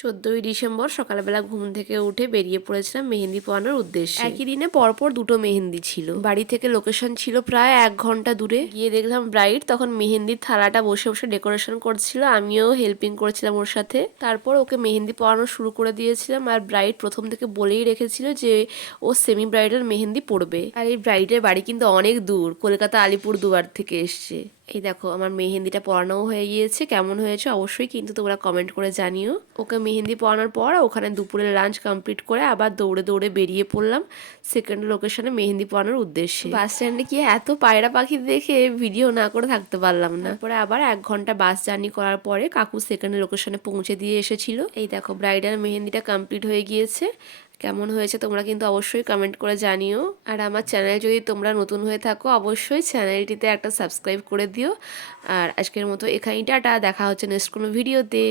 14ই December সকালবেলা ঘুম থেকে উঠে বেরিয়ে পড়েছিলাম মেহেন্দি পরানোর উদ্দেশ্যে। একই দিনে পরপর দুটো মেহেন্দি ছিল। বাড়ি থেকে লোকেশন ছিল প্রায় 1 ঘন্টা দূরে। গিয়ে দেখলাম ব্রাইড তখন মেহেন্দির থালাটা বসে বসে ডেকোরেশন করছিল, আমিও হেল্পিং করেছিলাম ওর সাথে। তারপর ওকে মেহেন্দি পরানো শুরু করে দিয়েছিলাম। আর ব্রাইড প্রথম থেকে বলেই রেখেছিল যে ও সেমি ব্রাইডাল মেহেন্দি পরবে। আর এই ব্রাইডের বাড়ি কিন্তু অনেক দূর, কলকাতা আলিপুরদুয়ার থেকে এসছে। এই দেখো আমার মেহেন্দিটা পরানোও হয়ে গিয়েছে। কেমন হয়েছে অবশ্যই কিন্তু তোমরা কমেন্ট করে জানিও। ওকে মেহেন্দি পরানোর পর ওখানে দুপুরের লাঞ্চ কমপ্লিট করে আবার দৌড়ে দৌড়ে বেরিয়ে পড়লাম সেকেন্ড লোকেশনে মেহেন্দি পরানোর উদ্দেশ্যে। বাস স্ট্যান্ডে গিয়ে এত পায়রা পাখি দেখে ভিডিও না করে থাকতে পারলাম না। তারপরে আবার 1 ঘন্টা বাস জার্নি করার পরে কাকু সেকেন্ড লোকেশনে পৌঁছে দিয়ে এসেছিল। এই দেখো ব্রাইডাল মেহেন্দিটা কমপ্লিট হয়ে গিয়েছে। কেমন হয়েছে তোমরা কিন্তু অবশ্যই কমেন্ট করে জানিও। আর আমার চ্যানেল যদি তোমরা নতুন হয়ে থাকো অবশ্যই চ্যানেলটিতে একটা সাবস্ক্রাইব করে দিও। আর আজকের মতো এখানেই টাটা, দেখা হচ্ছে নেক্সট কোনো ভিডিওতে।